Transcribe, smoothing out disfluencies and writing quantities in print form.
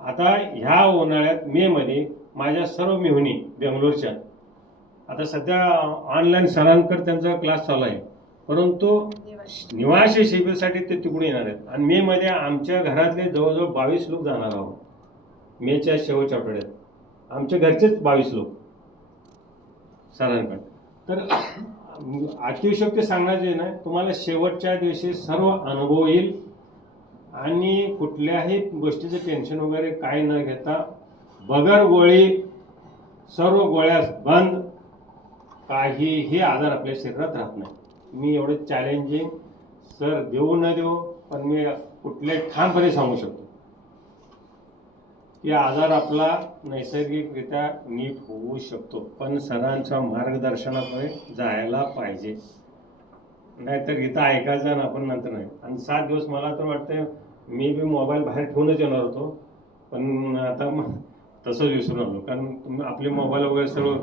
आता ह्या उन्हाळ्यात मेमध्ये माझ्या सर्व मेहुणी बेंगलोरच्या आता सध्या ऑनलाईन सरांकडे त्यांचा क्लास चालू आहे, परंतु निवासी शिबिरसाठी ते तिकडून येणार आहेत आणि मेमध्ये आमच्या घरातले जवळजवळ 22 लोक जाणार आहोत. मेच्या शेवटच्या आठवड्यात आमच्या घरचेच 22 लोक सरांकडे. तर अतिशयोक्ती सांगण्याचे नाही, तुम्हाला शेवटच्या दिवशी सर्व अनुभव येईल आणि कुठल्याही गोष्टीचं टेन्शन वगैरे काय न घेता बगर गोळी सर्व गोळ्या बंद, काहीही आजार आपल्या शरीरात राहत नाही. मी एवढे चॅलेंजिंग सर देऊ न देऊ पण मी कुठले ठामपणे सांगू शकतो की आजार आपला नैसर्गिकरित्या नीट होऊ शकतो, पण सरांच्या मार्गदर्शनामुळे जायला पाहिजे. नाहीतर इथं ऐकायचं ना आपण नंतर नाही. आणि 7 दिवस मला तर वाटतं मी बी मोबाईल बाहेर ठेवूनच येणार होतो, पण आता तसंच विसरून आलो, कारण आपले मोबाईल वगैरे सर्व